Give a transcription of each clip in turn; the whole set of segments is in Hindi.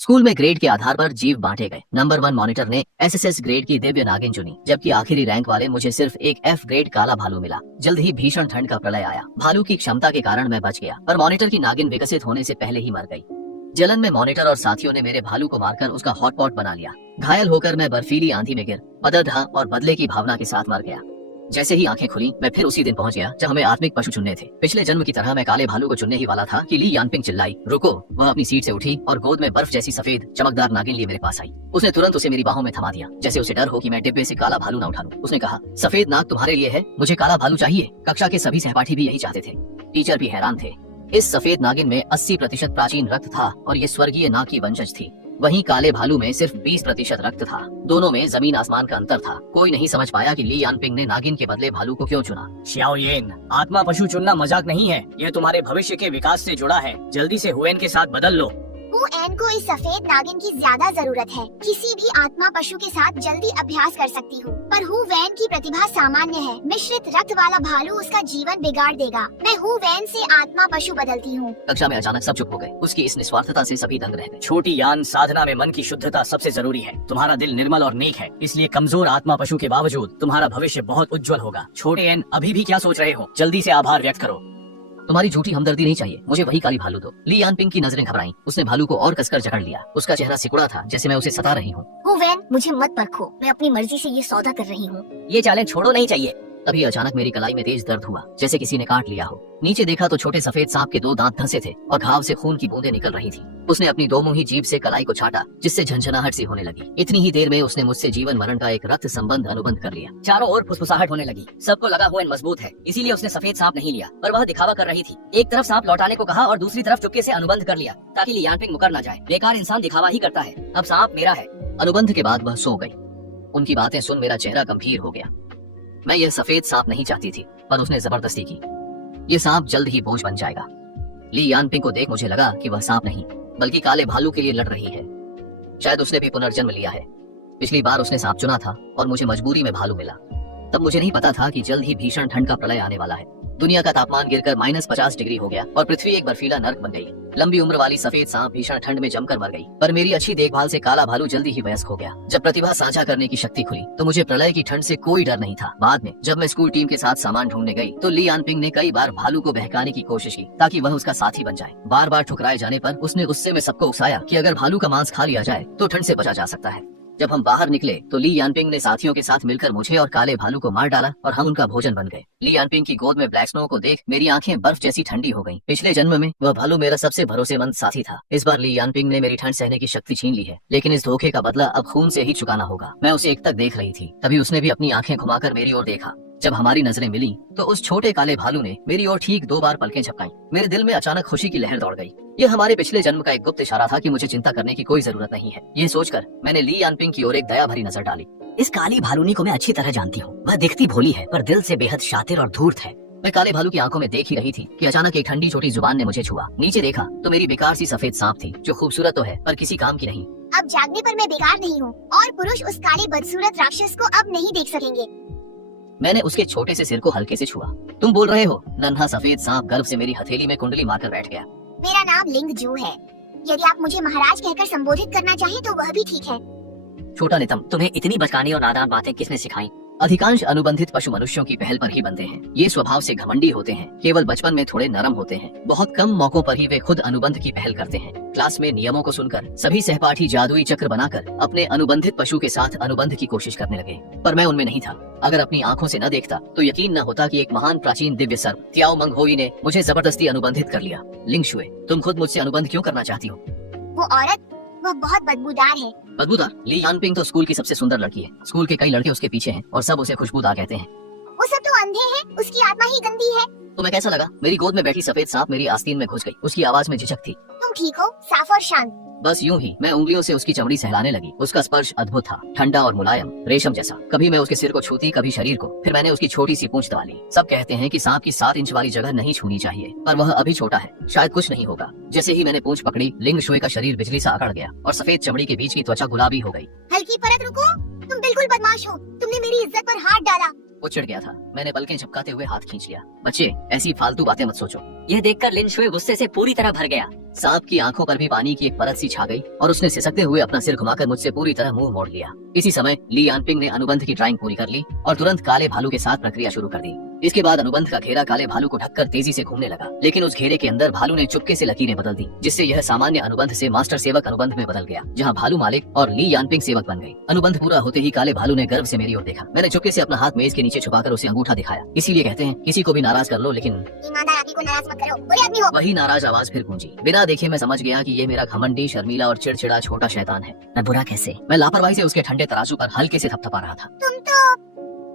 स्कूल में ग्रेड के आधार पर जीव बांटे गए। नंबर 1 मॉनिटर ने एसएसएस ग्रेड की दिव्य नागिन चुनी, जबकि आखिरी रैंक वाले मुझे सिर्फ एक एफ ग्रेड काला भालू मिला। जल्द ही भीषण ठंड का प्रलय आया। भालू की क्षमता के कारण मैं बच गया, पर मॉनिटर की नागिन विकसित होने से पहले ही मर गई। जलन में मॉनिटर और साथियों ने मेरे भालू को मारकर उसका हॉटपॉट बना लिया। घायल होकर मैं बर्फीली आंधी में गिर बदरधा और बदले की भावना के साथ मर गया। जैसे ही आंखें खुली, मैं फिर उसी दिन पहुंच गया जब हमें आत्मिक पशु चुनने थे। पिछले जन्म की तरह मैं काले भालू को चुनने ही वाला था कि ली यानपिंग चिल्लाई, रुको। वह अपनी सीट से उठी और गोद में बर्फ जैसी सफेद चमकदार नागिन लिए मेरे पास आई। उसने तुरंत उसे मेरी बाहों में थमा दिया, जैसे उसे डर हो कि मैं डिब्बे से काला भालू न उठा लूं। उसने कहा, सफेद नाग तुम्हारे लिए है, मुझे काला भालू चाहिए। कक्षा के सभी सहपाठी भी यही चाहते थे। टीचर भी हैरान थे। इस सफेद नागिन में 80% प्राचीन रक्त था और ये स्वर्गीय नाग की वंशज थी। वहीं काले भालू में सिर्फ 20% रक्त था। दोनों में जमीन आसमान का अंतर था। कोई नहीं समझ पाया कि ली यानपिंग ने नागिन के बदले भालू को क्यों चुना। श्याओयेन, आत्मा पशु चुनना मजाक नहीं है, यह तुम्हारे भविष्य के विकास से जुड़ा है। जल्दी से हुएन के साथ बदल लो। हुएन को इस सफेद नागिन की ज्यादा जरूरत है। किसी भी आत्मा पशु के साथ जल्दी अभ्यास कर सकती हूँ, पर हुएन की प्रतिभा सामान्य है। मिश्रित रक्त वाला भालू उसका जीवन बिगाड़ देगा। मैं हुएन से आत्मा पशु बदलती हूँ। कक्षा में अचानक सब चुप हो गए। उसकी इस निस्वार्थता से सभी दंग रह गए। छोटी यान, साधना में मन की शुद्धता सबसे जरूरी है। तुम्हारा दिल निर्मल और नेक है, इसलिए कमजोर आत्मा पशु के बावजूद तुम्हारा भविष्य बहुत उज्जवल होगा। छोटे एन, अभी भी क्या सोच रहे हो? जल्दी से आभार व्यक्त करो। तुम्हारी झूठी हमदर्दी नहीं चाहिए, मुझे वही काली भालू दो। ली यानपिंग की नजरें घबराईं। उसने भालू को और कसकर जकड़ लिया। उसका चेहरा सिकुड़ा था, जैसे मैं उसे सता रही हूँ। हुएन, मुझे मत परखो, मैं अपनी मर्जी से ये सौदा कर रही हूँ। ये चालें छोड़ो, नहीं चाहिए। तभी अचानक मेरी कलाई में तेज दर्द हुआ, जैसे किसी ने काट लिया हो। नीचे देखा तो छोटे सफेद सांप के 2 दांत धंसे थे और घाव से खून की बूंदें निकल रही थी। उसने अपनी 2 मुंही जीभ से कलाई को छाटा, जिससे झंझनाहट सी होने लगी। इतनी ही देर में उसने मुझसे जीवन मरण का एक रक्त संबंध अनुबंध कर लिया। चारों ओर फुसफुसाहट होने लगी। सबको लगा हुएन मजबूत है, इसीलिए उसने सफेद सांप नहीं लिया, पर वह दिखावा कर रही थी। एक तरफ सांप लौटाने को कहा और दूसरी तरफ चुपके से अनुबंध कर लिया, ताकि ली यानपिंग मुकर न जाए। बेकार इंसान दिखावा ही करता है। अब सांप मेरा है। अनुबंध के बाद वह सो गई। उनकी बातें सुन मेरा चेहरा गंभीर हो गया। मैं यह सफेद सांप नहीं चाहती थी, पर उसने जबरदस्ती की। ये सांप जल्द ही बोझ बन जाएगा। ली यानपिंग को देख मुझे लगा कि वह सांप नहीं, बल्कि काले भालू के लिए लड़ रही है। शायद उसने भी पुनर्जन्म लिया है। पिछली बार उसने सांप चुना था और मुझे मजबूरी में भालू मिला। तब मुझे नहीं पता था कि जल्द ही भीषण ठंड का प्रलय आने वाला है। दुनिया का तापमान गिरकर -50 डिग्री हो गया और पृथ्वी एक बर्फीला नर्क बन गई। लंबी उम्र वाली सफेद सांप भीषण ठंड में जमकर मर गई, पर मेरी अच्छी देखभाल से काला भालू जल्दी ही वयस्क हो गया। जब प्रतिभा साझा करने की शक्ति खुली तो मुझे प्रलय की ठंड से कोई डर नहीं था। बाद में जब मैं स्कूल टीम के साथ सामान ढूंढने गई तो ली यानपिंग ने कई बार भालू को बहकाने की कोशिश की, ताकि वह उसका साथी बन जाए। बार बार ठुकराए जाने पर उसने गुस्से में सबको उकसाया कि अगर भालू का मांस खा लिया जाए तो ठंड से बचा जा सकता है। जब हम बाहर निकले तो ली यानपिंग ने साथियों के साथ मिलकर मुझे और काले भालू को मार डाला और हम उनका भोजन बन गए। ली यानपिंग की गोद में ब्लैक स्नो को देख मेरी आंखें बर्फ जैसी ठंडी हो गईं। पिछले जन्म में वह भालू मेरा सबसे भरोसेमंद साथी था। इस बार ली यानपिंग ने मेरी ठंड सहने की शक्ति छीन ली है, लेकिन इस धोखे का बदला अब खून से ही चुकाना होगा। मैं उसे एकटक देख रही थी, तभी उसने भी अपनी आंखें घुमाकर मेरी ओर देखा। जब हमारी नजरें मिली तो उस छोटे काले भालू ने मेरी ओर ठीक 2 बार पलकें झपकाईं। मेरे दिल में अचानक खुशी की लहर दौड़ गई। यह हमारे पिछले जन्म का एक गुप्त इशारा था कि मुझे चिंता करने की कोई जरूरत नहीं है। ये सोचकर मैंने ली यानपिंग की ओर एक दया भरी नजर डाली। इस काली भालूनी को मैं अच्छी तरह जानती हूँ। वह दिखती भोली है, पर दिल से बेहद शातिर और धूर्त है। मैं काले भालू की आंखों में देख ही रही थी कि अचानक एक ठंडी छोटी जुबान ने मुझे छुआ। नीचे देखा तो मेरी बेकार सी सफेद सांप थी, जो खूबसूरत तो है पर किसी काम की नहीं। अब जागने पर मैं बेकार नहीं हूँ और पुरुष उस काले बदसूरत राक्षस को अब नहीं देख सकेंगे। मैंने उसके छोटे से सिर को हल्के से छुआ। तुम बोल रहे हो? नन्हा सफेद सांप गर्व से मेरी हथेली में कुंडली मारकर बैठ गया। मेरा नाम लिंग जू है। यदि आप मुझे महाराज कहकर संबोधित करना चाहें तो वह भी ठीक है। छोटा नितम, तुम्हें इतनी बचकानी और नादान बातें किसने सिखाई? अधिकांश अनुबंधित पशु मनुष्यों की पहल पर ही बनते हैं। ये स्वभाव से घमंडी होते हैं, केवल बचपन में थोड़े नरम होते हैं। बहुत कम मौकों पर ही वे खुद अनुबंध की पहल करते हैं। क्लास में नियमों को सुनकर सभी सहपाठी जादुई चक्र बनाकर अपने अनुबंधित पशु के साथ अनुबंध की कोशिश करने लगे, पर मैं उनमें नहीं था। अगर अपनी आंखों से न देखता तो यकीन न होता कि एक महान प्राचीन दिव्य सर्प त्याओ मंग होई ने मुझे जबरदस्ती अनुबंधित कर लिया। लिंग शुए, तुम खुद मुझसे अनुबंध क्यों करना चाहती हो? वो औरत, वह बहुत बदबूदार है। बदबूदार? ली यानपिंग तो स्कूल की सबसे सुंदर लड़की है। स्कूल के कई लड़के उसके पीछे हैं और सब उसे खुशबूदार कहते हैं। वो सब तो अंधे हैं, उसकी आत्मा ही गंदी है। तुम्हें कैसा लगा? मेरी गोद में बैठी सफेद सांप मेरी आस्तीन में घुस गई। उसकी आवाज में झिझक थी। तुम ठीक हो? साफ और शांत। बस यूं ही मैं उंगलियों से उसकी चमड़ी सहलाने लगी। उसका स्पर्श अद्भुत था, ठंडा और मुलायम, रेशम जैसा। कभी मैं उसके सिर को छूती, कभी शरीर को। फिर मैंने उसकी छोटी सी पूंछ दबा ली। सब कहते हैं कि सांप की 7 इंच वाली जगह नहीं छूनी चाहिए, पर वह अभी छोटा है, शायद कुछ नहीं होगा। जैसे ही मैंने पूंछ पकड़ी, लिंग शुए का शरीर बिजली सा अकड़ गया और सफेद चमड़ी के बीच की त्वचा गुलाबी हो गई। हल्की परत रुको, तुम बिल्कुल बदमाश हो। तुमने मेरी इज्जत पर हाथ डाला। वो चिढ़ गया था। मैंने पलकें झपकाते हुए हाथ खींच लिया। बच्चे, ऐसी फालतू बातें मत सोचो। यह देखकर लिन शुए गुस्से से पूरी तरह भर गया। सांप की आंखों पर भी पानी की एक परत सी छा गई और उसने सिसकते हुए अपना सिर घुमाकर मुझसे पूरी तरह मुंह मोड़ लिया। इसी समय ली यानपिंग ने अनुबंध की ड्राइंग पूरी कर ली और तुरंत काले भालू के साथ प्रक्रिया शुरू कर दी। इसके बाद अनुबंध का घेरा काले भालू को ढककर तेजी से घूमने लगा, लेकिन उस घेरे के अंदर भालू ने चुपके से लकीरें बदल दी, जिससे यह सामान्य अनुबंध से मास्टर सेवक अनुबंध में बदल गया, जहाँ भालू मालिक और ली यानपिंग सेवक बन गई। अनुबंध पूरा होते ही काले भालू ने गर्व से मेरी ओर देखा। मैंने चुपके से अपना हाथ मेज के नीचे छुपाकर उसे अंगूठा दिखाया। इसीलिए कहते हैं किसी को भी नाराज कर लो, लेकिन ईमानदार आदमी को नाराज मत करो, बुरे आदमी हो। वही नाराज आवाज फिर गूंजी। बिना देखे मैं समझ गया कि ये मेरा घमंडी, शर्मीला और चिड़चिड़ा छोटा शैतान है। मैं बुरा कैसे? मैं लापरवाही से उसके ठंडे तराजू पर हल्के से थपथपा रहा था। तुम तो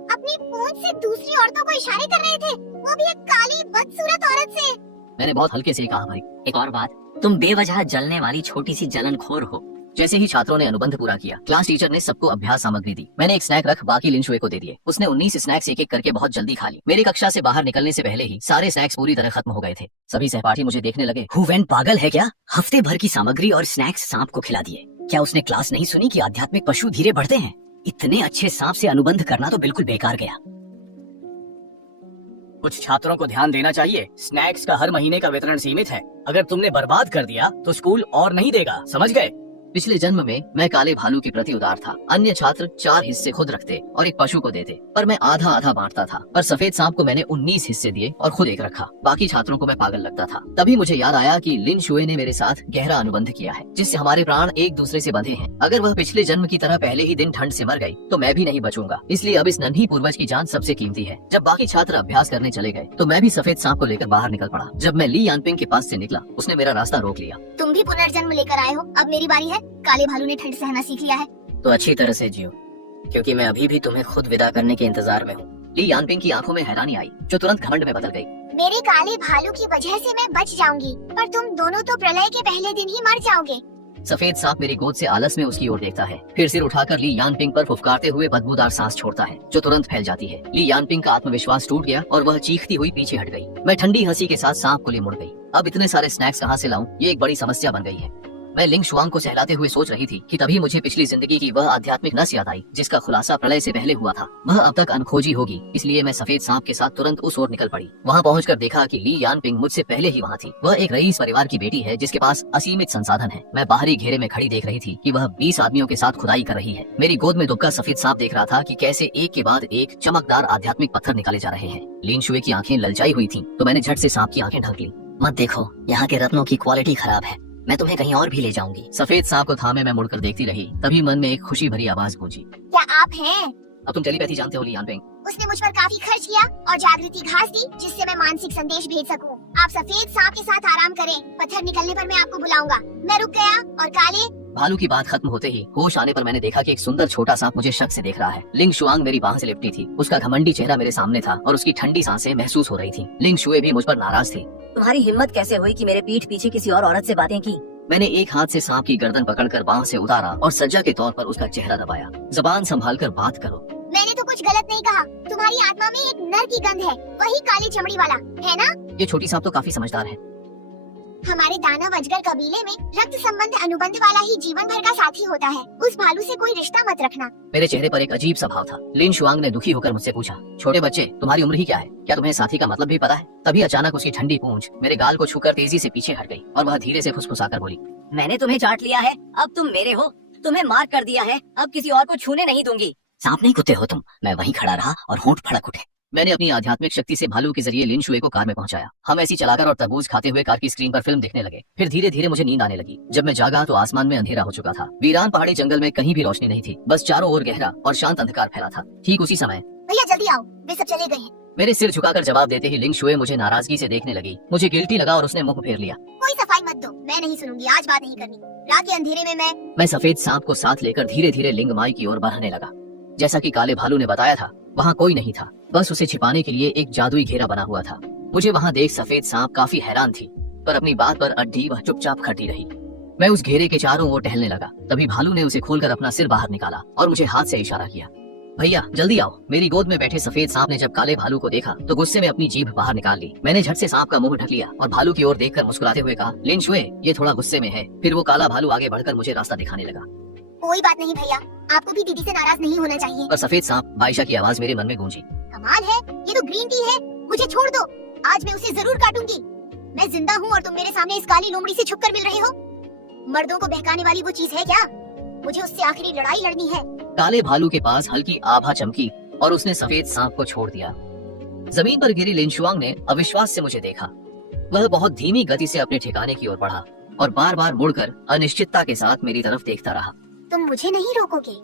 अपनी पूंछ से दूसरी औरतों को इशारे कर रहे थे, वो भी एक काली बदसूरत औरत से। मैंने बहुत हल्के से कहा, भाई। एक और बात, तुम बेवजह जलने वाली छोटी सी जलनखोर हो। जैसे ही छात्रों ने अनुबंध पूरा किया, क्लास टीचर ने सबको अभ्यास सामग्री दी। मैंने एक स्नैक रख बाकी लिन शुए को दे दिए। उसने 19 स्नैक्स एक एक करके बहुत जल्दी खा ली। मेरी कक्षा से बाहर निकलने से पहले ही सारे स्नैक्स पूरी तरह खत्म हो गए थे। सभी सहपाठी मुझे देखने लगे। हुवेन पागल है क्या? हफ्ते भर की सामग्री और स्नैक्स सांप को खिला दिए। क्या उसने क्लास नहीं सुनी कि आध्यात्मिक पशु धीरे बढ़ते हैं? इतने अच्छे सांप से अनुबंध करना तो बिल्कुल बेकार गया। कुछ छात्रों को ध्यान देना चाहिए, स्नैक्स का हर महीने का वितरण सीमित है। अगर तुमने बर्बाद कर दिया तो स्कूल और नहीं देगा, समझ गए? पिछले जन्म में मैं काले भालू के प्रति उदार था। अन्य छात्र 4 हिस्से खुद रखते और एक पशु को देते, पर मैं आधा आधा बांटता था। पर सफेद सांप को मैंने 19 हिस्से दिए और खुद एक रखा। बाकी छात्रों को मैं पागल लगता था। तभी मुझे याद आया कि लिन शुए ने मेरे साथ गहरा अनुबंध किया है, जिससे हमारे प्राण एक दूसरे से बंधे हैं। अगर वह पिछले जन्म की तरह पहले ही दिन ठंड से मर गई तो मैं भी नहीं बचूंगा। इसलिए अब इस नन्ही पूर्वज की जान सबसे कीमती है। जब बाकी छात्र अभ्यास करने चले गए तो मैं भी सफेद सांप को लेकर बाहर निकल पड़ा। जब मैं ली यानपिंग के पास से निकला, उसने मेरा रास्ता रोक लिया। तुम भी पुनर्जन्म लेकर आए हो, अब मेरी बारी है। काले भालू ने ठंड सहना सीख लिया है। तो अच्छी तरह से जियो, क्योंकि मैं अभी भी तुम्हें खुद विदा करने के इंतजार में हूँ। ली यानपिंग की आंखों में हैरानी आई, जो तुरंत घमंड में बदल गई। मेरे काले भालू की वजह से मैं बच जाऊंगी, पर तुम दोनों तो प्रलय के पहले दिन ही मर जाओगे। सफेद सांप मेरी गोद से आलस में उसकी ओर देखता है, फिर सिर उठाकर ली यानपिंग पर फुफकारते हुए बदबूदार सांस छोड़ता है, जो तुरंत फैल जाती है। ली यानपिंग का आत्मविश्वास टूट गया और वह चीखती हुई पीछे हट गई। मैं ठंडी हंसी के साथ सांप को लिए मुड़ गई। अब इतने सारे स्नैक्स कहाँ से लाऊं, ये एक बड़ी समस्या बन गई है। मैं लिंग शुआंग को सहलाते हुए सोच रही थी कि तभी मुझे पिछली जिंदगी की वह आध्यात्मिक नस याद आई, जिसका खुलासा प्रलय से पहले हुआ था। वह अब तक अनखोजी होगी, इसलिए मैं सफेद सांप के साथ तुरंत उस ओर निकल पड़ी। वहां पहुंचकर देखा कि ली यानपिंग मुझसे पहले ही वहां थी। वह एक रईस परिवार की बेटी है, जिसके पास असीमित संसाधन है। मैं बाहरी घेरे में खड़ी देख रही थी कि वह 20 आदमियों के साथ खुदाई कर रही है। मेरी गोद में दुबका सफेद सांप देख रहा था कि कैसे एक के बाद एक चमकदार आध्यात्मिक पत्थर निकाले जा रहे हैं। लिन शुए की आंखें ललचाई हुई थी, तो मैंने झट से सांप की आंखें ढक ली। मत देखो, यहाँ के रत्नों की क्वालिटी खराब है। मैं तुम्हें कहीं और भी ले जाऊंगी। सफेद सांप को थामे मैं मुड़कर देखती रही। तभी मन में एक खुशी भरी आवाज गूंजी। क्या आप हैं? अब तुम टेलीपैथी जानते हो ली यानपिंग? उसने मुझ पर काफी खर्च किया और जागृति घास दी, जिससे मैं मानसिक संदेश भेज सकूं। आप सफेद सांप के साथ आराम करें, पत्थर निकलने पर मैं आपको बुलाऊंगा। मैं रुक गया और काले भालू की बात खत्म होते ही होश आने पर मैंने देखा कि एक सुंदर छोटा सांप मुझे शक से देख रहा है। लिंग शुआंग मेरी बाह से लिपटी थी। उसका घमंडी चेहरा मेरे सामने था और उसकी ठंडी सांसें महसूस हो रही थी। लिंग शुए भी मुझ पर नाराज थी। तुम्हारी हिम्मत कैसे हुई कि मेरे पीठ पीछे किसी और औरत से बातें की? मैंने एक हाथ से सांप की गर्दन पकड़कर बाह से उतारा और सज्जा के तौर पर उसका चेहरा दबाया। जबान संभालकर बात करो। मैंने तो कुछ गलत नहीं कहा। तुम्हारी आत्मा में एक नर की गंध है, वही काली चमड़ी वाला, है ना? ये छोटी सांप तो काफी समझदार है। हमारे दानव अजगर कबीले में रक्त संबंध अनुबंध वाला ही जीवन भर का साथी होता है। उस भालू से कोई रिश्ता मत रखना। मेरे चेहरे पर एक अजीब सा भाव था। लिन शुआंग ने दुखी होकर मुझसे पूछा, छोटे बच्चे, तुम्हारी उम्र ही क्या है? क्या तुम्हें साथी का मतलब भी पता है? तभी अचानक उसकी ठंडी पूंछ मेरे गाल को छूकर तेजी से पीछे हट गई और वह धीरे से फुसफुसाकर बोली, मैंने तुम्हें चाट लिया है, अब तुम मेरे हो। तुम्हें मार कर दिया है, अब किसी और को छूने नहीं दूंगी। सांप नहीं कुत्ते हो तुम। मैं वहीं खड़ा रहा और होंठ फड़क उठे। मैंने अपनी आध्यात्मिक शक्ति से भालू के जरिए लिन शुए को कार में पहुंचाया। हम ऐसी चलाकर और तरबूज खाते हुए कार की स्क्रीन पर फिल्म देखने लगे। फिर धीरे धीरे मुझे नींद आने लगी। जब मैं जागा तो आसमान में अंधेरा हो चुका था। वीरान पहाड़ी जंगल में कहीं भी रोशनी नहीं थी, बस चारों ओर गहरा और शांत अंधकार फैला था। ठीक उसी समय भैया जल्दी आओ, वे सब चले गए हैं। मेरे सिर झुकाकर जवाब देते ही लिंग शुए मुझे नाराजगी से देखने लगी। मुझे गिल्टी लगा और उसने मुंह फेर लिया। कोई सफाई मत दो, मैं नहीं सुनूंगी, आज बात नहीं करनी। रात के अंधेरे में मैं सफेद सांप को साथ लेकर धीरे धीरे लिंग माई की ओर बढ़ने लगा। जैसा कि काले भालू ने बताया था, वहाँ कोई नहीं था, बस उसे छिपाने के लिए एक जादुई घेरा बना हुआ था। मुझे वहाँ देख सफेद सांप काफी हैरान थी, पर अपनी बात पर अड्डी वह चुपचाप खड़ी रही। मैं उस घेरे के चारों ओर टहलने लगा। तभी भालू ने उसे खोलकर अपना सिर बाहर निकाला और मुझे हाथ से इशारा किया। भैया जल्दी आओ। मेरी गोद में बैठे सफेद सांप ने जब काले भालू को देखा तो गुस्से में अपनी जीभ बाहर निकाल ली। मैंने झट से सांप का मुंह ढक लिया और भालू की ओर देखकर मुस्कुराते हुए कहा, लिन शुए, ये थोड़ा गुस्से में है। फिर वो काला भालू आगे बढ़कर मुझे रास्ता दिखाने लगा। कोई बात नहीं भैया, आपको भी दीदी से नाराज नहीं होना चाहिए। पर सफेद सांप बाइशा की आवाज मेरे मन में गूंजी। कमाल है, ये तो ग्रीन टी है, मुझे छोड़ दो, आज मैं उसे जरूर काटूंगी। मैं जिंदा हूँ और तुम मेरे सामने इस काली लोमड़ी से छुपकर मिल रहे हो। मर्दों को बहकाने वाली वो चीज है क्या? मुझे उससे आखिरी लड़ाई लड़नी है। काले भालू के पास हल्की आभा चमकी और उसने सफेद सांप को छोड़ दिया। जमीन पर गिरी लिन शुआंग ने अविश्वास से मुझे देखा। वह बहुत धीमी गति से अपने ठिकाने की ओर बढ़ा और बार बार मुड़कर अनिश्चितता के साथ मेरी तरफ देखता रहा। तुम मुझे नहीं रोकोगे?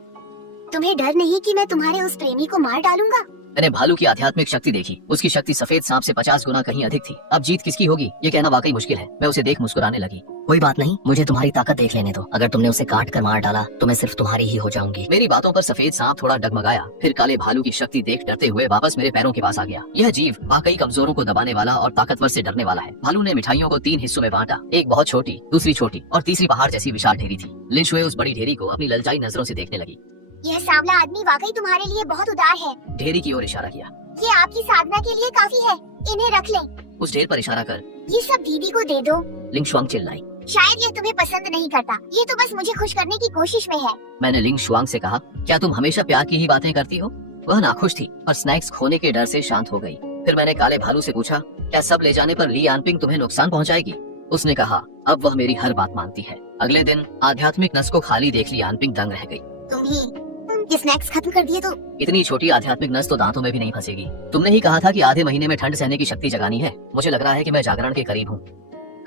तुम्हें डर नहीं कि मैं तुम्हारे उस प्रेमी को मार डालूंगा? मैंने भालू की आध्यात्मिक शक्ति देखी। उसकी शक्ति सफेद सांप से 50 गुना कहीं अधिक थी। अब जीत किसकी होगी ये कहना वाकई मुश्किल है। मैं उसे देख मुस्कुराने लगी। कोई बात नहीं, मुझे तुम्हारी ताकत देख लेने दो। अगर तुमने उसे काट कर मार डाला तो मैं सिर्फ तुम्हारी ही हो जाऊंगी। मेरी बातों पर सफेद सांप थोड़ा डगमगाया, फिर काले भालू की शक्ति देख डरते हुए वापस मेरे पैरों के पास आ गया। यह जीव वाकई कमजोरों को दबाने वाला और ताकतवर से डरने वाला है। भालू ने मिठाइयों को 3 हिस्सों में बांटा। एक बहुत छोटी, दूसरी छोटी और तीसरी पहाड़ जैसी विशाल ढेरी थी। लिन शुए उस बड़ी ढेरी को अपनी ललचाई नजरों से देखने लगी। यह सांवला आदमी वाकई तुम्हारे लिए बहुत उदार है। ढेरी की ओर इशारा किया। ये आपकी साधना के लिए काफी है, इन्हें रख लें। उस ढेर पर इशारा कर ये सब दीदी को दे दो। लिंग शुआंग चिल्लाई। शायद यह तुम्हें पसंद नहीं करता, ये तो बस मुझे खुश करने की कोशिश में है। मैंने लिंग शुआंग से कहा, क्या तुम हमेशा प्यार की ही बातें करती हो? वह नाखुश थी और स्नैक्स खोने के डर से शांत हो गई। फिर मैंने काले भालू से पूछा, क्या सब ले जाने पर ली यानपिंग तुम्हें नुकसान पहुंचाएगी? उसने कहा, अब वह मेरी हर बात मानती है। अगले दिन आध्यात्मिक नस को खाली देख ली यानपिंग दंग रह गई। तुम ये स्नैक्स खत्म कर दिए तो? इतनी छोटी आध्यात्मिक नस तो दांतों में भी नहीं फंसेगी। तुमने ही कहा था कि आधे महीने में ठंड सहने की शक्ति जगानी है। मुझे लग रहा है कि मैं जागरण के करीब हूँ।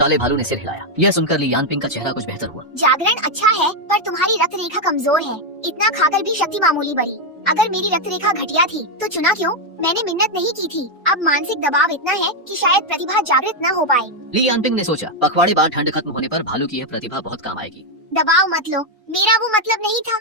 काले भालू ने सिर हिलाया। यह सुनकर ली यानपिंग का चेहरा कुछ बेहतर हुआ। जागरण अच्छा है, पर तुम्हारी रक्त रेखा कमजोर है। इतना खाकर भी शक्ति मामूली बढ़ी। अगर मेरी रक्त रेखा घटिया थी तो चुना क्यों? मैंने मिन्नत नहीं की थी। अब मानसिक दबाव इतना है कि शायद प्रतिभा जागृत न हो पाए। ली यानपिंग ने सोचा, पखवाड़े बाद ठंड खत्म होने पर भालू की यह प्रतिभा बहुत काम आएगी। दबाव मत लो, मेरा वो मतलब नहीं था।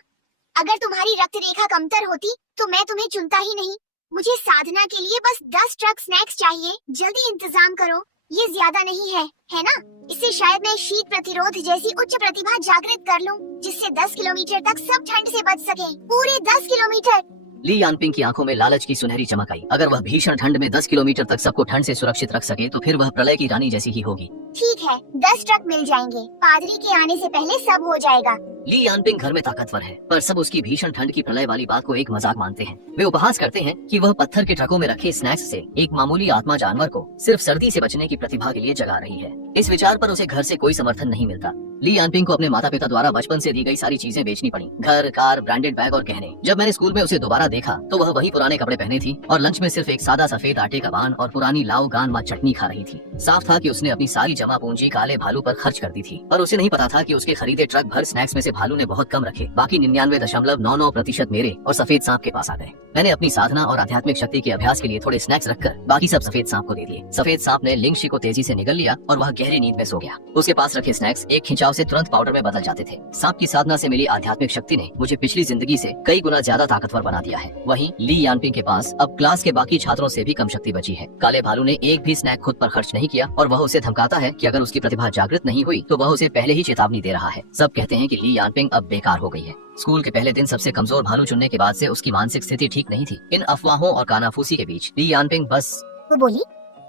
अगर तुम्हारी रक्त रेखा कमतर होती तो मैं तुम्हें चुनता ही नहीं। मुझे साधना के लिए बस 10 ट्रक स्नैक्स चाहिए। जल्दी इंतजाम करो, ये ज्यादा नहीं है ना? इससे शायद मैं शीत प्रतिरोध जैसी उच्च प्रतिभा जागृत कर लूं, जिससे 10 किलोमीटर तक सब ठंड से बच सके। पूरे 10 किलोमीटर। ली यानपिंग की आंखों में लालच की सुनहरी चमक आई। अगर वह भीषण ठंड में 10 किलोमीटर तक सबको ठंड से सुरक्षित रख सके तो फिर वह प्रलय की रानी जैसी ही होगी। ठीक है, 10 ट्रक मिल जाएंगे। पादरी के आने से पहले सब हो जाएगा। ली यानपिंग घर में ताकतवर है, पर सब उसकी भीषण ठंड की प्रलय वाली बात को एक मजाक मानते हैं। वे उपहास करते हैं कि वह पत्थर के ट्रकों में रखे स्नैक्स से एक मामूली आत्मा जानवर को सिर्फ सर्दी से बचने की प्रतिभा के लिए जगा रही है। इस विचार पर उसे घर से कोई समर्थन नहीं मिलता। ली यानपिंग को अपने माता पिता द्वारा बचपन से दी गई सारी चीजें बेचनी पड़ी, घर, कार, ब्रांडेड बैग और गहने। जब मैंने स्कूल में उसे दोबारा देखा तो वह वही पुराने कपड़े पहने थी और लंच में सिर्फ एक सादा सफेद आटे का बान और पुरानी लाओ गान मा चटनी खा रही थी। साफ था कि उसने अपनी सारी जमा पूंजी काले भालू पर खर्च कर दी थी, पर उसे नहीं पता था कि उसके खरीदे ट्रक भर स्नैक्स में से भालू ने बहुत कम रखे। बाकी 99.99% मेरे और सफेद सांप के पास आ गए। मैंने अपनी साधना और आध्यात्मिक शक्ति के अभ्यास के लिए थोड़े स्नैक्स रखकर बाकी सब सफेद सांप को दे दिए। सफेद सांप ने लिंगशी को तेजी से निगल लिया और वह गहरी नींद में सो गया। उसके पास रखे स्नैक्स एक खिंचाव से तुरंत पाउडर में बदल जाते थे। सांप की साधना से मिली आध्यात्मिक शक्ति ने मुझे पिछली जिंदगी से कई गुना ज्यादा ताकतवर बना दिया है। वहीं ली यानपिंग के पास अब क्लास के बाकी छात्रों से भी कम शक्ति बची है। काले भालू ने एक भी स्नैक खुद पर खर्च नहीं किया और वह उसे धमकाता है कि अगर उसकी प्रतिभा जागृत नहीं हुई तो वह उसे पहले ही चेतावनी दे रहा है। सब कहते हैं कि ली यानपिंग अब बेकार हो गई है। स्कूल के पहले दिन सबसे कमजोर भालू चुनने के बाद से उसकी मानसिक स्थिति ठीक नहीं थी। इन अफवाहों और कानाफूसी के बीच ली यानपिंग बस वो बोली,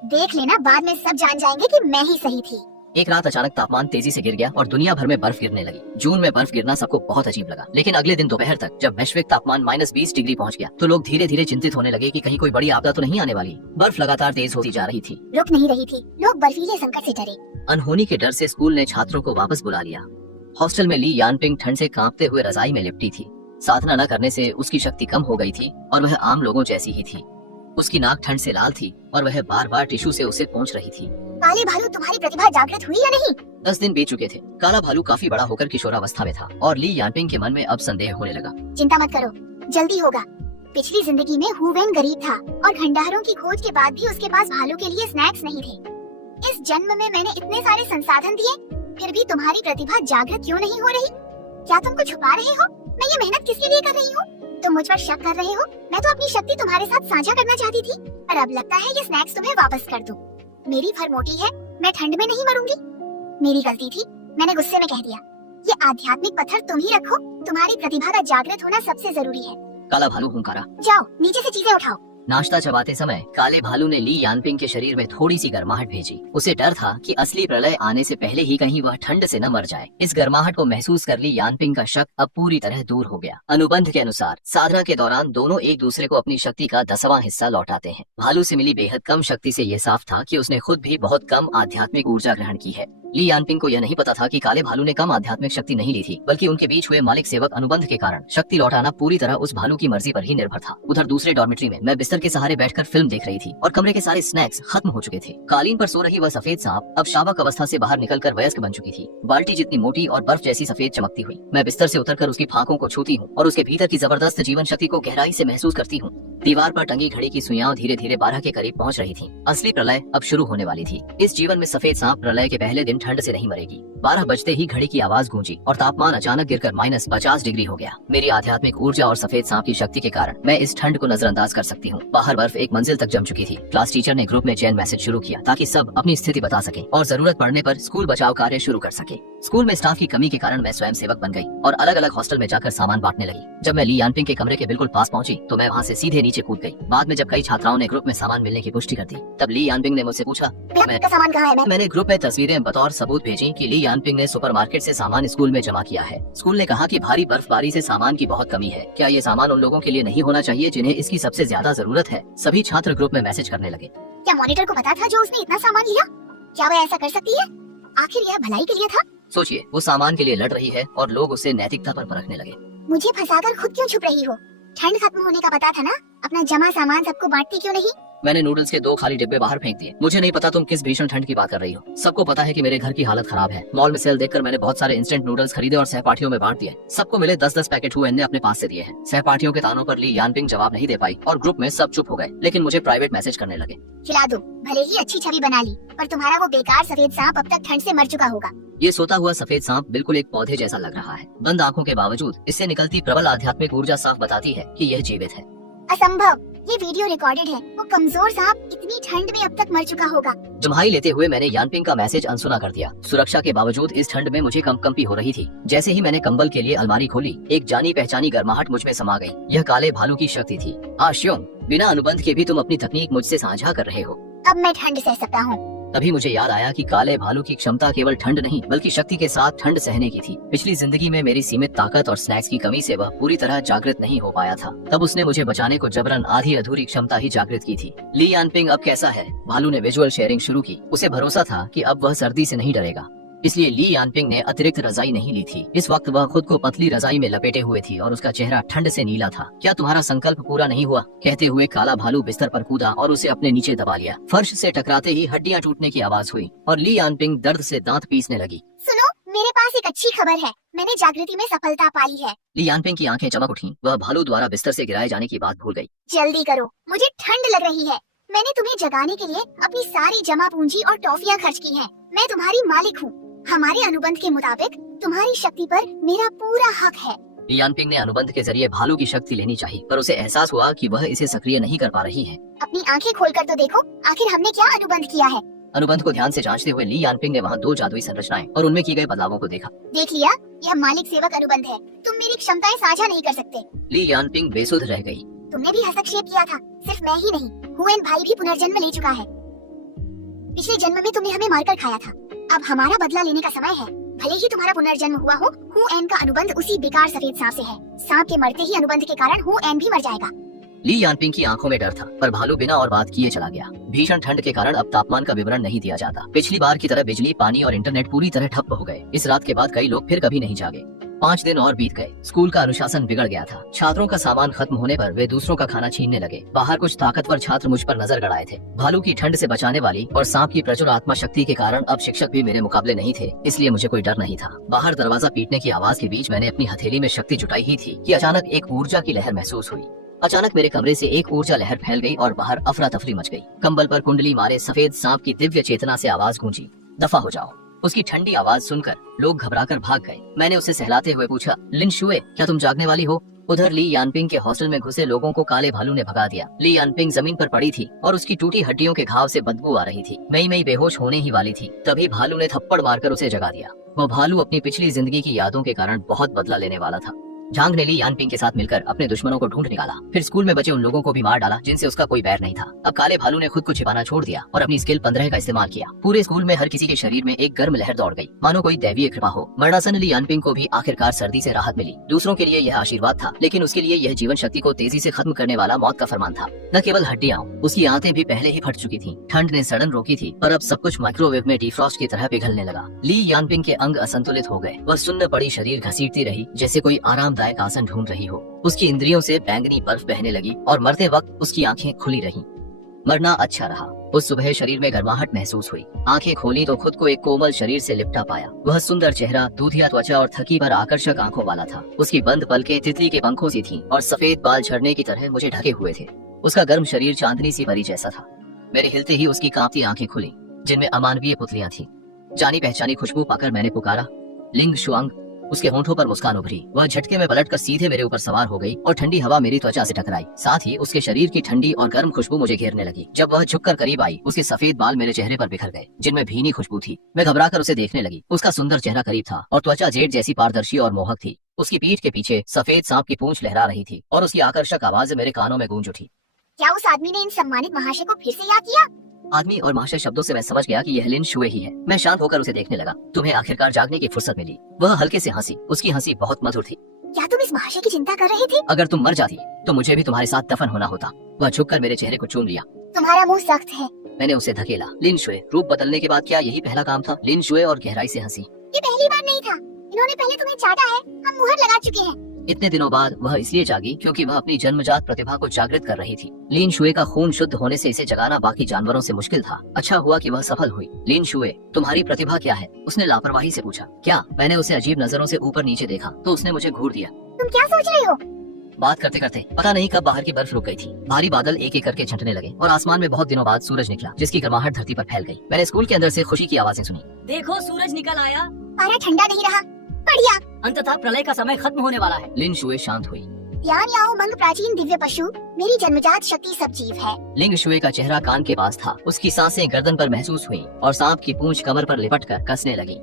देख लेना, बाद में सब जान जाएंगे कि मैं ही सही थी। एक रात अचानक तापमान तेजी से गिर गया और दुनिया भर में बर्फ गिरने लगी। जून में बर्फ गिरना सबको बहुत अजीब लगा, लेकिन अगले दिन दोपहर तक जब वैश्विक तापमान -20 डिग्री पहुंच गया तो लोग धीरे धीरे चिंतित होने लगे कि कहीं कोई बड़ी आपदा तो नहीं आने वाली। बर्फ लगातार तेज होती जा रही थी। रुक नहीं रही थी। लोग बर्फीले संकट से डरे। अनहोनी के डर से स्कूल ने छात्रों को वापस बुला लिया। हॉस्टल में ली यानपिंग ठंड से कांपते हुए रजाई में लिपटी थी। साधना न करने से उसकी शक्ति कम हो गई थी और वह आम लोगों जैसी ही थी। उसकी नाक ठंड से लाल थी और वह बार बार टिश्यू से उसे पोंछ रही थी। काले भालू, तुम्हारी प्रतिभा जागृत हुई या नहीं? 10 दिन बीत चुके थे। काला भालू काफी बड़ा होकर किशोरावस्था में था और ली यानपिंग के मन में अब संदेह होने लगा। चिंता मत करो, जल्दी होगा। पिछली जिंदगी में हुवेन गरीब था और भंडारों की खोज के बाद भी उसके पास भालू के लिए स्नैक्स नहीं थे। इस जन्म में मैंने इतने सारे संसाधन दिए, फिर भी तुम्हारी प्रतिभा जागृत क्यों नहीं हो रही? क्या तुम कुछ छुपा रहे हो? मैं ये मेहनत किसके लिए कर रही हूँ? तुम मुझ पर शक कर रहे हो? मैं तो अपनी शक्ति तुम्हारे साथ साझा करना चाहती थी, पर अब लगता है ये स्नैक्स तुम्हें वापस कर दूं। मेरी फर मोटी है, मैं ठंड में नहीं मरूंगी। मेरी गलती थी, मैंने गुस्से में कह दिया। ये आध्यात्मिक पत्थर तुम ही रखो, तुम्हारी प्रतिभा का जागृत होना सबसे जरूरी है। काला भालू हुंकारा। जाओ नीचे से चीजें उठाओ। नाश्ता चबाते समय काले भालू ने ली यानपिंग के शरीर में थोड़ी सी गर्माहट भेजी। उसे डर था कि असली प्रलय आने से पहले ही कहीं वह ठंड से न मर जाए। इस गर्माहट को महसूस कर ली यानपिंग का शक अब पूरी तरह दूर हो गया। अनुबंध के अनुसार साधना के दौरान दोनों एक दूसरे को अपनी शक्ति का 10वां हिस्सा लौटाते हैं। भालू से मिली बेहद कम शक्ति से ये साफ था कि उसने खुद भी बहुत कम आध्यात्मिक ऊर्जा ग्रहण की है। ली यानपिंग को यह नहीं पता था कि काले भालू ने कम आध्यात्मिक शक्ति नहीं ली थी, बल्कि उनके बीच हुए मालिक सेवक अनुबंध के कारण शक्ति लौटाना पूरी तरह उस भालू की मर्जी पर ही निर्भर था। उधर दूसरे डॉर्मेट्री में मैं बिस्तर के सहारे बैठकर फिल्म देख रही थी और कमरे के सारे स्नैक्स खत्म हो चुके थे। कालीन पर सो रही वह सफेद सांप अब शावक अवस्था से बाहर निकलकर वयस्क बन चुकी थी। बाल्टी जितनी मोटी और बर्फ जैसी सफेद चमकती हुई। मैं बिस्तर से उतरकर उसकी फांकों को छूती हूँ और उसके भीतर की जबरदस्त जीवन शक्ति को गहराई से महसूस करती हूँ। दीवार पर टंगी घड़ी की सुइयां धीरे धीरे 12 के करीब पहुंच रही थीं। असली प्रलय अब शुरू होने वाली थी। इस जीवन में सफेद सांप प्रलय के पहले दिन ठंड से नहीं मरेगी। 12 बजते ही घड़ी की आवाज गूंजी और तापमान अचानक गिरकर -50 डिग्री हो गया। मेरी आध्यात्मिक ऊर्जा और सफेद सांप की शक्ति के कारण मैं इस ठंड को नजरअंदाज कर सकती हूँ। बाहर बर्फ एक मंजिल तक जम चुकी थी। क्लास टीचर ने ग्रुप में चैन मैसेज शुरू किया ताकि सब अपनी स्थिति बता सके और जरूरत पड़ने पर स्कूल बचाव कार्य शुरू कर सके। स्कूल में स्टाफ की कमी के कारण मैं स्वयं सेवक बन गई और अलग अलग हॉस्टल में जाकर सामान बांटने लगी। जब मैं ली यानपिंग के कमरे के बिल्कुल पास पहुंची तो मैं वहाँ से सीधे नीचे कूद गई। बाद में जब कई छात्राओं ने ग्रुप में सामान मिलने की पुष्टि कर दी, तब ली यानपिंग ने मुझसे पूछा सामान कहाँ है? मैंने ग्रुप में तस्वीरें बतौर सबूत भेजी कि ली यानपिंग ने सुपरमार्केट से सामान स्कूल में जमा किया है। स्कूल ने कहा कि भारी बर्फबारी से सामान की बहुत कमी है। क्या ये सामान उन लोगों के लिए नहीं होना चाहिए जिन्हें इसकी सबसे ज्यादा जरूरत है? सभी छात्र ग्रुप में मैसेज करने लगे। क्या मॉनिटर को पता था जो उसने इतना सामान लिया? क्या वह ऐसा कर सकती है? आखिर यह भलाई के लिए था? सोचिए, वो सामान के लिए लड़ रही है और लोग उसे नैतिकता पर परखने लगे। मुझे फंसाकर खुद क्यों छुप रही हो? ठंड खत्म होने का पता था ना, अपना जमा सामान सबको बांटती क्यों नहीं? मैंने नूडल्स के 2 खाली डिब्बे बाहर फेंक दिए। मुझे नहीं पता तुम किस भीषण ठंड की बात कर रही हो। सबको पता है कि मेरे घर की हालत खराब है। मॉल में सेल देखकर मैंने बहुत सारे इंस्टेंट नूडल्स खरीदे और सहपाठियों में बांट दिए। सबको मिले 10-10 पैकेट हुए ने अपने पास से दिए हैं। सहपाठियों के तानों पर ली यानपिंग जवाब नहीं दे पाई और ग्रुप में सब चुप हो गए, लेकिन मुझे प्राइवेट मैसेज करने लगे। खिला दो, भले ही अच्छी छवि बना ली, पर तुम्हारा वो बेकार सफेद सांप अब तक ठंड से मर चुका होगा। ये सोता हुआ सफेद सांप बिल्कुल एक पौधे जैसा लग रहा है। बंद आंखों के बावजूद इससे निकलती प्रबल आध्यात्मिक ऊर्जा साफ बताती है कि यह जीवित है। असंभव, ये वीडियो रिकॉर्डेड है। वो कमजोर सांप इतनी ठंड में अब तक मर चुका होगा। जम्हाई लेते हुए मैंने यानपिंग का मैसेज अनसुना कर दिया। सुरक्षा के बावजूद इस ठंड में मुझे कंपकंपी हो रही थी। जैसे ही मैंने कंबल के लिए अलमारी खोली, एक जानी पहचानी गर्माहट मुझ में समा गई। यह काले भालू की शक्ति थी। आश्यों, बिना अनुबंध के भी तुम अपनी तकनीक मुझसे साझा कर रहे हो। अब मैं ठंड सह सकता हूँ। तभी मुझे याद आया कि काले भालू की क्षमता केवल ठंड नहीं बल्कि शक्ति के साथ ठंड सहने की थी। पिछली जिंदगी में मेरी सीमित ताकत और स्नैक्स की कमी से वह पूरी तरह जागृत नहीं हो पाया था। तब उसने मुझे बचाने को जबरन आधी अधूरी क्षमता ही जागृत की थी। ली यानपिंग अब कैसा है? भालू ने विजुअल शेयरिंग शुरू की। उसे भरोसा था कि अब वह सर्दी से नहीं डरेगा, इसलिए ली यानपिंग ने अतिरिक्त रजाई नहीं ली थी। इस वक्त वह खुद को पतली रजाई में लपेटे हुए थी और उसका चेहरा ठंड से नीला था। क्या तुम्हारा संकल्प पूरा नहीं हुआ? कहते हुए काला भालू बिस्तर पर कूदा और उसे अपने नीचे दबा लिया। फर्श से टकराते ही हड्डियां टूटने की आवाज हुई और ली यानपिंग दर्द से दांत पीसने लगी। सुनो, मेरे पास एक अच्छी खबर है। मैंने जागृति में सफलता पाई है। ली यानपिंग की आंखें चमक उठी। वह भालू द्वारा बिस्तर से गिराए जाने की बात भूल गई। जल्दी करो, मुझे ठंड लग रही है। मैंने तुम्हें जगाने के लिए अपनी सारी जमा पूंजी और टॉफियां खर्च की हैं। मैं तुम्हारी मालिक हूँ। हमारे अनुबंध के मुताबिक तुम्हारी शक्ति पर मेरा पूरा हक है। ली यानपिंग ने अनुबंध के जरिए भालू की शक्ति लेनी चाहिए, पर उसे एहसास हुआ कि वह इसे सक्रिय नहीं कर पा रही है। अपनी आंखें खोलकर तो देखो, आखिर हमने क्या अनुबंध किया है। अनुबंध को ध्यान से जांचते हुए ली यानपिंग ने वहाँ 2 जादुई संरचनाएं और उनमें किए गए बदलावों को देखा। देख लिया, यह मालिक सेवक अनुबंध है। तुम मेरी क्षमताएं साझा नहीं कर सकते। ली यानपिंग बेसुध रह गई। तुमने भी हस्तक्षेप किया था। सिर्फ मैं ही नहीं, हुएन भाई भी पुनर्जन्म ले चुका है। पिछले जन्म में तुमने हमें मारकर खाया था। अब हमारा बदला लेने का समय है। भले ही तुम्हारा पुनर्जन्म हुआ हो, हुएन का अनुबंध उसी बेकार सफेद सांप से है। सांप के मरते ही अनुबंध के कारण हुएन भी मर जाएगा। ली यानपिंग की आंखों में डर था, पर भालू बिना और बात किए चला गया। भीषण ठंड के कारण अब तापमान का विवरण नहीं दिया जाता। पिछली बार की तरह बिजली, पानी और इंटरनेट पूरी तरह ठप हो गए। इस रात के बाद कई लोग फिर कभी नहीं जागे। 5 दिन और बीत गए। स्कूल का अनुशासन बिगड़ गया था। छात्रों का सामान खत्म होने पर वे दूसरों का खाना छीनने लगे। बाहर कुछ ताकतवर छात्र मुझ पर नजर गड़ाए थे। भालू की ठंड से बचाने वाली और सांप की प्रचुर आत्मा शक्ति के कारण अब शिक्षक भी मेरे मुकाबले नहीं थे, इसलिए मुझे कोई डर नहीं था। बाहर दरवाजा पीटने की आवाज के बीच मैंने अपनी हथेली में शक्ति जुटाई ही थी कि अचानक एक ऊर्जा की लहर महसूस हुई। अचानक मेरे कमरे से एक ऊर्जा लहर फैल गई और बाहर अफरा तफरी मच गई। कंबल पर कुंडली मारे सफेद सांप की दिव्य चेतना से आवाज गूंजी, दफा हो जाओ। उसकी ठंडी आवाज सुनकर लोग घबराकर भाग गए। मैंने उसे सहलाते हुए पूछा, लिन शुए, क्या तुम जागने वाली हो? उधर ली यानपिंग के हॉस्टल में घुसे लोगों को काले भालू ने भगा दिया। ली यानपिंग जमीन पर पड़ी थी और उसकी टूटी हड्डियों के घाव से बदबू आ रही थी। मई बेहोश होने ही वाली थी। तभी भालू ने थप्पड़ मारकर उसे जगा दिया। वो भालू अपनी पिछली जिंदगी की यादों के कारण बहुत बदला लेने वाला था। झांग ने ली यानपिंग के साथ मिलकर अपने दुश्मनों को ढूंढ निकाला। फिर स्कूल में बचे उन लोगों को भी मार डाला जिनसे उसका कोई बैर नहीं था। अब काले भालू ने खुद को छिपाना छोड़ दिया और अपनी स्किल 15 का इस्तेमाल किया। पूरे स्कूल में हर किसी के शरीर में एक गर्म लहर दौड़ गई, मानो कोई दैवीय कृपा हो। मरणासन ली यानपिंग को भी आखिरकार सर्दी से राहत मिली। दूसरों के लिए यह आशीर्वाद था, लेकिन उसके लिए यह जीवन शक्ति को तेजी से खत्म करने वाला मौत का फरमान था। न केवल हड्डियां, उसकी आंतें भी पहले ही फट चुकी थी। ठंड ने सड़न रोकी थी, पर अब सब कुछ माइक्रोवेव में डिफ्रॉस्ट की तरह पिघलने लगा। ली यानपिंग के अंग असंतुलित हो गए। वह सुन्न पड़ी शरीर घसीटती रही जैसे कोई आरामदायक आसन ढूंढ रही हो। उसकी इंद्रियों से बैंगनी बर्फ बहने लगी और मरते वक्त उसकी आंखें खुली रहीं। मरना अच्छा रहा। उस सुबह शरीर में गर्माहट महसूस हुई। आंखें खोली तो खुद को एक कोमल शरीर से लिपटा पाया। वह सुंदर चेहरा, दूधिया त्वचा और थकी पर आकर्षक आंखों वाला था। उसकी बंद पलकें तितली के पंखों सी थीं और सफेद बाल झड़ने की तरह मुझे ढके हुए थे। उसका गर्म शरीर चांदनी सी परी जैसा था। मेरे हिलते ही उसकी कांपती आंखें खुली, जिनमें अमानवीय पुतलियां थीं। जानी पहचानी खुशबू पाकर मैंने पुकारा, लिंग शुआंग। उसके होंठों पर मुस्कान उभरी। वह झटके में पलटकर सीधे मेरे ऊपर सवार हो गई और ठंडी हवा मेरी त्वचा से टकराई। साथ ही उसके शरीर की ठंडी और गर्म खुशबू मुझे घेरने लगी। जब वह झुककर करीब आई, उसके सफेद बाल मेरे चेहरे पर बिखर गए, जिनमें भीनी खुशबू थी। मैं घबराकर उसे देखने लगी। उसका सुंदर चेहरा करीब था और त्वचा जेड जैसी पारदर्शी और मोहक थी। उसकी पीठ के पीछे सफेद सांप की पूंछ लहरा रही थी और उसकी आकर्षक आवाज मेरे कानों में गूंज उठी। क्या उस आदमी ने इन सम्मानित महाशय को फिर से याद किया? आदमी और महाशय शब्दों से मैं समझ गया कि यह लिन शुए ही है। मैं शांत होकर उसे देखने लगा। तुम्हें आखिरकार जागने की फुर्सत मिली। वह हल्के से हंसी। उसकी हंसी बहुत मधुर थी। क्या तुम इस महाशय की चिंता कर रहे थे? अगर तुम मर जाती तो मुझे भी तुम्हारे साथ दफन होना होता। वह झुककर मेरे चेहरे को चूम लिया। तुम्हारा मुंह सख्त है। मैंने उसे धकेला। लिन शुए, रूप बदलने के बाद क्या यही पहला काम था? लिन शुए और गहराई से हंसी। ये पहली बार नहीं था। इन्होंने पहले तुम्हें चाटा है। हम मुहर लगा चुके हैं। इतने दिनों बाद वह इसलिए जागी क्योंकि वह अपनी जन्मजात प्रतिभा को जागृत कर रही थी। लिन शुए का खून शुद्ध होने से इसे जगाना बाकी जानवरों से मुश्किल था। अच्छा हुआ कि वह सफल हुई। लिन शुए, तुम्हारी प्रतिभा क्या है? उसने लापरवाही से पूछा। क्या? मैंने उसे अजीब नजरों से ऊपर नीचे देखा तो उसने मुझे घूर दिया। तुम क्या सोच रहे हो? बात करते करते पता नहीं कब बाहर की बर्फ रुक गई थी। भारी बादल एक एक करके छंटने लगे और आसमान में बहुत दिनों बाद सूरज निकला, जिसकी गर्माहट धरती पर फैल गई। मैंने स्कूल के अंदर से खुशी की आवाजें सुनी। देखो सूरज निकल आया। पारा ठंडा नहीं रहा। बढ़िया। अंततः प्रलय का समय खत्म होने वाला है। लिन शुए शांत हुई। यान याओ मंग प्राचीन दिव्य पशु, मेरी जन्मजात शक्ति सब जीव है। लिंग शुए का चेहरा कान के पास था। उसकी सांसें गर्दन पर महसूस हुई और सांप की पूंछ कमर पर लिपटकर कसने लगी।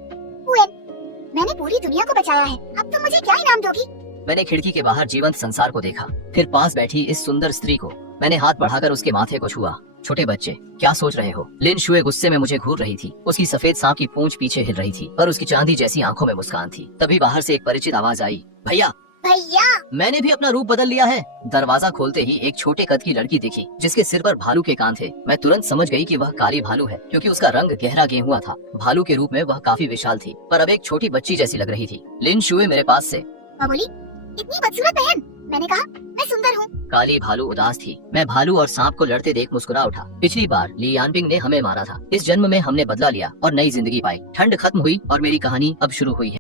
मैंने पूरी दुनिया को बचाया है। अब तुम मुझे क्या इनाम दोगी? मैंने खिड़की के बाहर जीवंत संसार को देखा, फिर पास बैठी इस सुंदर स्त्री को। मैंने हाथ बढ़ाकर उसके माथे को छुआ। छोटे बच्चे, क्या सोच रहे हो? लिन शुए गुस्से में मुझे घूर रही थी। उसकी सफेद सांप की पूंछ पीछे हिल रही थी और उसकी चांदी जैसी आंखों में मुस्कान थी। तभी बाहर से एक परिचित आवाज आई, भैया। भैया, मैंने भी अपना रूप बदल लिया है। दरवाजा खोलते ही एक छोटे कद की लड़की दिखी, जिसके सिर पर भालू के कान थे। मैं तुरंत समझ गई कि वह काली भालू है, क्योंकि उसका रंग गहरा गेहुआ था। भालू के रूप में वह काफी विशाल थी, पर अब एक छोटी बच्ची जैसी लग रही थी। लिन शुए मेरे पास से बोली, इतनी बदसूरत बहन। मैंने कहा, मैं सुंदर हूँ। काली भालू उदास थी। मैं भालू और सांप को लड़ते देख मुस्कुरा उठा। पिछली बार ली यानपिंग ने हमें मारा था। इस जन्म में हमने बदला लिया और नई जिंदगी पाई। ठंड खत्म हुई और मेरी कहानी अब शुरू हुई है।